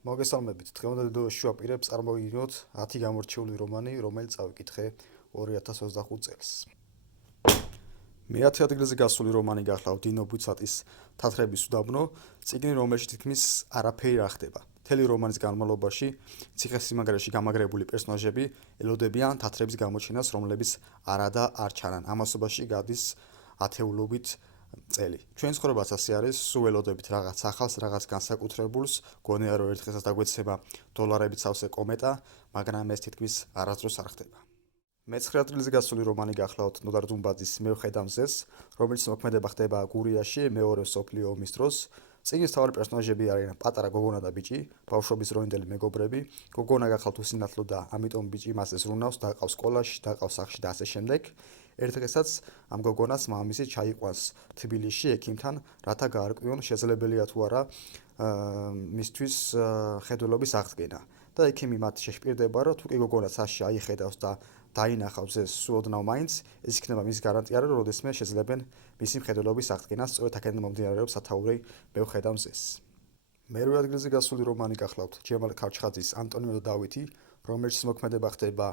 მოგესალმებით. დღევანდელ ვიდეოში ვაპირებ წარმოვიდგინოთ 10 გამორჩეული რომანი, რომელიც წავიკითხე 2025 წელს. მე-10 ადგილზე გასული რომანი გახლავთ დინო ბუცატის თათრების უდაბნო, წიგნი რომელშიც თითქმის არაფერი არ ხდება. მთელი რომანის განმავლობაში ციხესიმაგრეში გამაგრებული პერსონაჟები ელოდებიან თათრების გამოჩენას, რომლებიც არა და არ ჩანან. ამასობაში გადის ათეულობით წელი. ჩვენ ცხოვრებაც ასე არის, სულ ველოდებით რაღაც ახალს, რაღაც განსაკუთრებულს, გონია რომ ერთ დღესაც დაგვეცება დოლარებით სავსე კომეტა, მაგრამ ეს თითქმის არასდროს არ ხდება. მე-9 ადგილზე გასული რომანი გახლავთ ნოდარ დუმბაძის მე ვხედავ მზეს, რომელიც მოქმედება ხდება გურიაში მეორე მსოფლიო ომის დროს. წიგნის მთავარი პერსონაჟები არიან პატარა გოგონა და ბიჭი, ბავშვობის დროინდელი მეგობრები. გოგონა გახლავთ უსინათლო და ამიტომ ბიჭი მასზე ზრუნავს, დაყავს სკოლაში, დაყავს სახლში და ასე შემდეგ. ერთ დღესაც ამ გოგონას მამამისი ჩაიყვანს თბილისში ექიმთან, რათა გაარკვიონ შესაძლებელია თუ არა მისთვის ხედველობის აღდგენა. და ექიმი მათ შეშპირდება, რომ თუ კი გოგონა საში აიხედავს და დაინახავს ეს სულოდნავ მაინც, ეს იქნება მის გარანტია, რომ როდესმე შეძლებენ მისი მხედველობის აღდგენას. სწორედ აქედან მომდინარეობს სათაური მე ვხედავ მზეს. მე-8 ადგილზე გასული რომანი გახლავთ ჯემალ ქარჩხაძის ანტონიო და დავითი, რომელშიც მოქმედება ხდება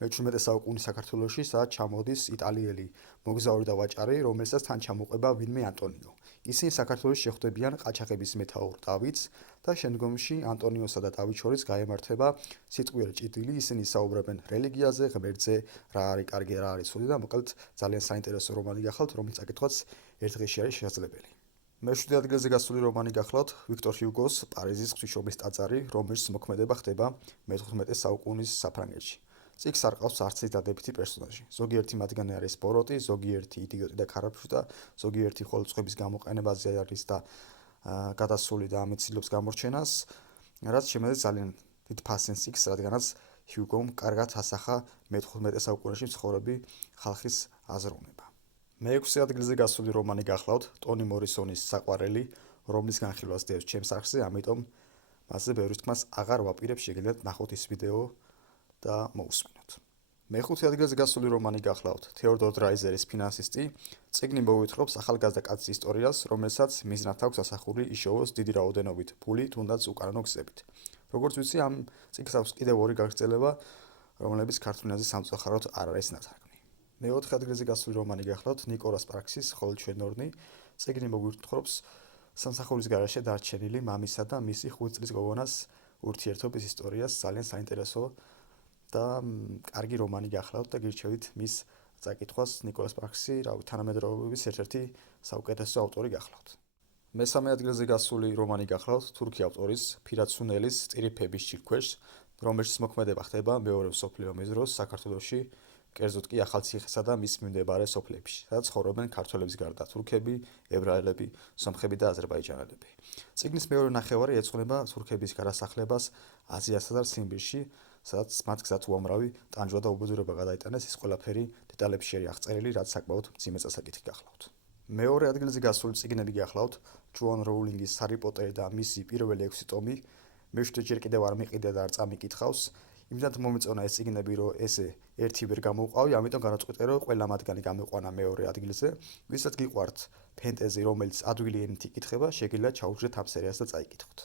მე-17 საუკუნის საქართველოში, სადაც ჩამოდის იტალიელი მოგზაური და ვაჭარი, რომელსაც თან ჩამოყვება ვინმე ანტონიო. ისინი საქართველოში შეხვდებიან ყაჩაღების მეთაურ დავითს და შემდგომში ანტონიოსა და დავითს შორის გაემართება სიტყვიერი ჭიდილი. ისინი საუბრობენ რელიგიაზე, ღმერთზე, რა არის კარგი, რა არის ცუდი და მოკლედ ძალიან საინტერესო რომანი გახლავთ, რომლის წაკითხვაც ერთ დღეში არის შესაძლებელი. მე-7 ადგილზე გასული რომანი გახლავთ ვიქტორ ჰიუგოს პარიზის ღვთისმშობლის ტაძარი, რომელშიც მოქმედება ხდება მე-15 საუკუნის საფრანგეთში. წიგნს არ ყავს არც ერთი დადებითი პერსონაჟი. ზოგიერთი მათგანი არის ბოროტი, ზოგიერთი იდიოტი და ქარაფშტა, ზოგიერთი მხოლოდ წყობის გამოყენებაზე არის და გადასული და ამით ცდილობს გამორჩენას, რაც შემიძლია ძალიან დიდ ფასენს წიგნს, რადგანაც ჰიუგომ კარგად ასახა მე-15 საუკუნეში მცხოვრები ხალხის აზროვნება. მე-6 ადგილზე გასული რომანი გახლავთ ტონი მორისონის საყვარელი, რომლის განხილვას დევს ჩემს არხზე, ამიტომ მასზე ბევრი თქმას აღარ ვაპირებ, შეგიძლიათ ნახოთ ის ვიდეო და მოусმინოთ. მე-5 ადგილზე გასული რომანი გახლავთ თეოდორ დრაიზერის ფინანსისტი. წიგნი მოგვითხრობს ახალგაზრდა კაცის ისტორიას, რომელსაც მიზნად აქვს ასახული იშოვოს დიდი რაოდენობით ფული, თუნდაც უკანონო გზებით. როგორც ვიცი, ამ წიგნს აქვს კიდევ ორი გაგრძელება, რომლებიც ქართულ ენაზე სამწუხაროდ არ არის ნათარგმნი. მე-4 ადგილზე გასული რომანი გახლავთ ნიკოლა სპარქსის ხოლო ჩვენ ორნი. წიგნი მოგვითხრობს სამსახურის გარეშე დარჩენილი მამისა და მისი 5 წლის გოგონას ურთიერთობის ისტორიას. ძალიან საინტერესო და კარგი რომანი გახლავთ და გირჩევით მის წაკითხვას. ნიკოლა სპარქსი თანამედროვეობის ერთ-ერთი საუკეთესო ავტორი გახლავთ. მე-3 ადგილზე გასული რომანი გახლავთ თურქი ავტორის ფირად სუნელის წირიფების ჩირქვეშ, რომელშიც მოქმედება ხდება მეორე მსოფლიო ომის დროს საქართველოში, კერძოდ კი ახალციხესა და მის მიმდებარე სოფლებში, სადაც ცხოვრობენ ქართველების გარდა თურქები, ებრაელები, სომხები და აზერბაიჯანელები. წიგნის მეორე ნახევარი ეძღვნება თურქების გადასახლებას აზიასა და ციმბირში, სადაც მათ გზად უამრავი ტანჯვა და უბედურება გადაიტანეს. ეს ყველაფერი დეტალებში არის აღწერილი, რაც საკმაოდ მძიმე წასაკითხი გახლავთ. მეორე ადგილზე გასული წიგნები გახლავთ ჯოან როულინგის ჰარი პოტერი და მისი პირველი 6 ტომი. მე-7 ჯერ კიდევ არ მიყიდა და არ წამიკითხავს. იმდანთ მომეწონა ეს წიგნები, რომ ესე ერთი ვერ გამოვყავი, ამიტომ განაწყვეტე, რომ ყველა მათგანი გამიყვანა მეორე ადგილზე. ვისაც გიყვართ ფენტეზი, რომელიც ადვილი ენით იკითხება, შეგიძლიათ ჩაუჯდეთ ამ სერიალს და წაიკითხოთ.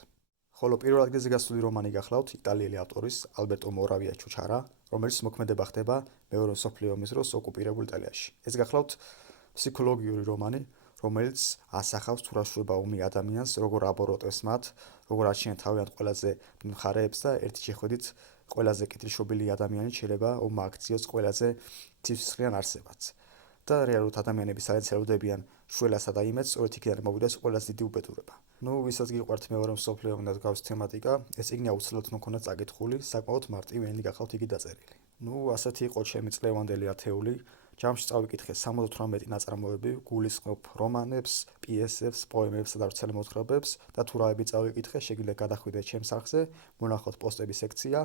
ხოლო პირველ ადგილზე გასული რომანი გახლავთ იტალიელი ავტორის ალბერტო მორავიას ჩუჩარა, რომელიც მოქმედება ხდება მეორე მსოფლიო ომის დროს ოკუპირებულ იტალიაში. ეს გახლავთ ფსიქოლოგიური რომანი, რომელიც ასახავს თუ რა შუება ომი ადამიანს, როგორ აბოროტებს მათ, როგორ აჩენს თავიანთ ყველაზე მხარეებს და ერთი შეხვედრით ყველაზე კეთილშობილი ადამიანი შეიძლება ომმა აქციოს ყველაზე ცივსისხლიან არსებად. და რეალურად ადამიანები სადაც ელოდებიან შველასა და იმედს, სწორედ იქიდან მოვიდეს ყველაზე დიდი უბედურება. ვისაც გიყვართ მეორე მსოფლიო ომი და გავს თემატიკა, ეს წიგნი აუცილებლად მოგქონდა წაკითხული, საკმაოდ მარტივი ენით გახლავთ იგი დაწერილი. ასეთი იყო ჩემი წლევანდელი ათეული. ჯამში წავიკითხე 78 ნაწარმოები, გულისხმობ რომანებს, პიესებს, პოემებს და ვრცელ მოთხრობებს და თუ რაები წავიკითხე, შეგიძლიათ გადახვიდეთ ჩემს არხზე, მონახოთ პოსტების სექცია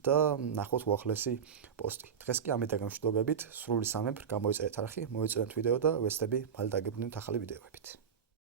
და ნახოთ უახლესი პოსტი. დღეს კი ამით დაგემშვიდობებით, სრული სამეფ, გამოიწერეთ არხი, მოიწონეთ ვიდეო და ვესწრები მალე დაგებრუნდით ახალი ვიდეოებით.